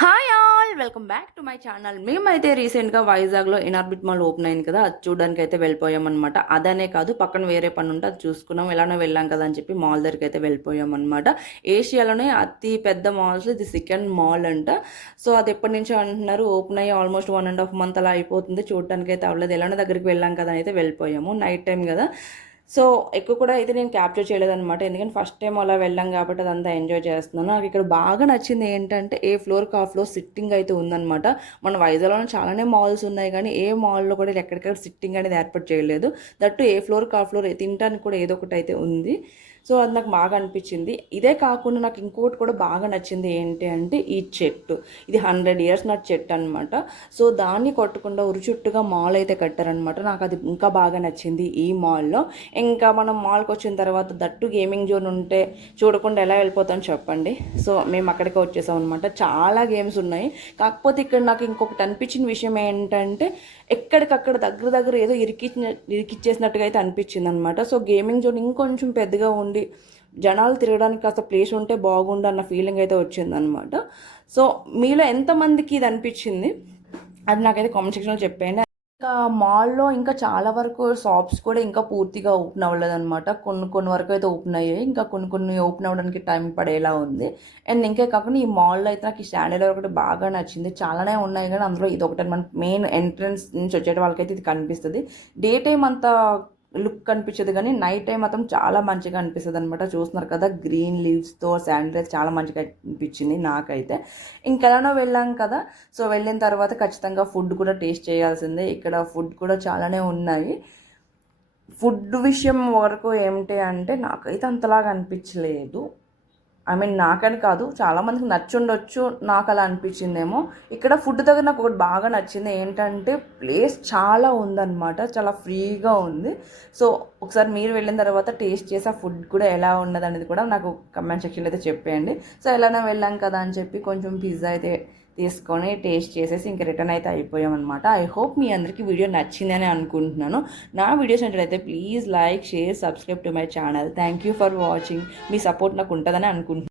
Hi all welcome back to my channel. మేమైతే రీసెంట్గా వైజాగ్లో ఇనార్బిట్ మాల్ ఓపెన్ అయింది కదా, అది చూడడానికి అయితే వెళ్ళిపోయామన్నమాట. అదనే కాదు, పక్కన వేరే పని ఉంటే అది చూసుకున్నాం. ఎలానో వెళ్ళాం కదా అని చెప్పి మాల్ దగ్గరికి అయితే వెళ్ళిపోయామన్నమాట. ఏషియాలోనే అతి పెద్ద మాల్స్ ఇది సెకండ్ మాల్ అంట. సో అది ఎప్పటి నుంచో అంటున్నారు, ఓపెన్ అయ్యి ఆల్మోస్ట్ 1.5 month అలా అయిపోతుంది. చూడడానికి అయితే అవ్వలేదు. ఎలానో దగ్గరికి వెళ్ళాం కదా అని అయితే వెళ్ళిపోయాము. నైట్ టైం కదా, సో ఎక్కువ కూడా అయితే నేను క్యాప్చర్ చేయలేదన్నమాట. ఎందుకంటే ఫస్ట్ టైం అలా వెళ్ళాం కాబట్టి అదంతా ఎంజాయ్ చేస్తున్నాను. నాకు ఇక్కడ బాగా నచ్చింది ఏంటంటే, ఏ ఫ్లోర్కి ఆ ఫ్లోర్ సిట్టింగ్ అయితే ఉందన్నమాట. మన వైజాగ్లో చాలానే మాల్స్ ఉన్నాయి, కానీ ఏ మాల్లో కూడా ఎక్కడికక్కడ సిట్టింగ్ అనేది ఏర్పాటు చేయలేదు. దట్టు ఏ ఫ్లోర్కి ఆ ఫ్లోర్ తినడానికి కూడా ఏదో ఒకటి అయితే ఉంది. సో అది నాకు బాగా అనిపించింది. ఇదే కాకుండా నాకు ఇంకోటి కూడా బాగా నచ్చింది ఏంటి అంటే, ఈ చెట్టు. ఇది 100 years నాటి చెట్టు అనమాట. సో దాన్ని కొట్టకుండా చుట్టుగా మాల్ అయితే కట్టారనమాట. నాకు అది ఇంకా బాగా నచ్చింది ఈ మాల్లో. ఇంకా మనం మాల్కి వచ్చిన తర్వాత దట్టు గేమింగ్ జోన్ ఉంటే చూడకుండా ఎలా వెళ్ళిపోతాం చెప్పండి. సో మేము అక్కడికే వచ్చేసాం అనమాట. చాలా గేమ్స్ ఉన్నాయి. కాకపోతే ఇక్కడ నాకు ఇంకొకటి అనిపించిన విషయం ఏంటంటే, ఎక్కడికక్కడ దగ్గర దగ్గర ఏదో ఇరికిచ్చేసినట్టుగా అయితే అనిపించింది అనమాట. సో గేమింగ్ జోన్ ఇంకొంచెం పెద్దగా ఉండి జనాలు తిరగడానికి కాస్త ప్లేస్ ఉంటే బాగుండు అన్న ఫీలింగ్ అయితే వచ్చిందనమాట. సో మీలో ఎంతమందికి ఇది అనిపించింది అది నాకైతే కామెంట్ సెక్షన్లో చెప్పండి. ఇంకా మాల్లో ఇంకా చాలా వరకు షాప్స్ కూడా ఇంకా పూర్తిగా ఓపెన్ అవ్వలేదన్నమాట. కొన్ని వరకు అయితే ఓపెన్ అయ్యాయి, ఇంకా కొన్ని ఓపెన్ అవ్వడానికి టైం పడేలా ఉంది. అండ్ ఇంకే కాకుండా ఈ మాల్లో అయితే నాకు ఈ స్టాండర్డ్ ఒకటి బాగా నచ్చింది. చాలానే ఉన్నాయి కానీ అందులో ఇది ఒకటి మన మెయిన్ ఎంట్రన్స్ నుంచి వచ్చే వాళ్ళకైతే ఇది కనిపిస్తుంది. డే టైం అంతా లుక్ కనిపించదు, కానీ నైట్ టైం మాత్రం చాలా మంచిగా అనిపిస్తుంది అనమాట. చూస్తున్నారు కదా, గ్రీన్ లీవ్స్తో శాండిల్స్ చాలా మంచిగా అనిపించింది నాకైతే. ఇంకెలానో వెళ్ళాం కదా, సో వెళ్ళిన తర్వాత ఖచ్చితంగా ఫుడ్ కూడా టేస్ట్ చేయాల్సిందే. ఇక్కడ ఫుడ్ కూడా చాలానే ఉన్నాయి. ఫుడ్ విషయం వరకు ఏమిటి అంటే, నాకైతే అంతలాగా అనిపించలేదు. నాకని కాదు, చాలామందికి నచ్చుండొచ్చు, నాకు అలా అనిపించిందేమో. ఇక్కడ ఫుడ్ దగ్గర నాకు ఒకటి బాగా నచ్చింది ఏంటంటే, ప్లేస్ చాలా ఉందన్నమాట, చాలా ఫ్రీగా ఉంది. సో ఒకసారి మీరు వెళ్ళిన తర్వాత టేస్ట్ చేసి ఆ ఫుడ్ కూడా ఎలా ఉన్నది అనేది కూడా నాకు కమెంట్ సెక్షన్లో అయితే చెప్పేయండి. సో ఎలానో వెళ్ళాం కదా అని చెప్పి కొంచెం పిజ్జా అయితే తీసుకొని టేస్ట్ చేసేసి ఇంక రిటర్న్ అయితే అయిపోయామన్నమాట. ఐ హోప్ మీ అందరికీ వీడియో నచ్చిందని అనుకుంటున్నాను. నా వీడియోస్ నచ్చినట్లయితే please like, share, subscribe to my channel. Thank you for watching. Me support నాకు ఉంటుందని అనుకుంటున్నాను.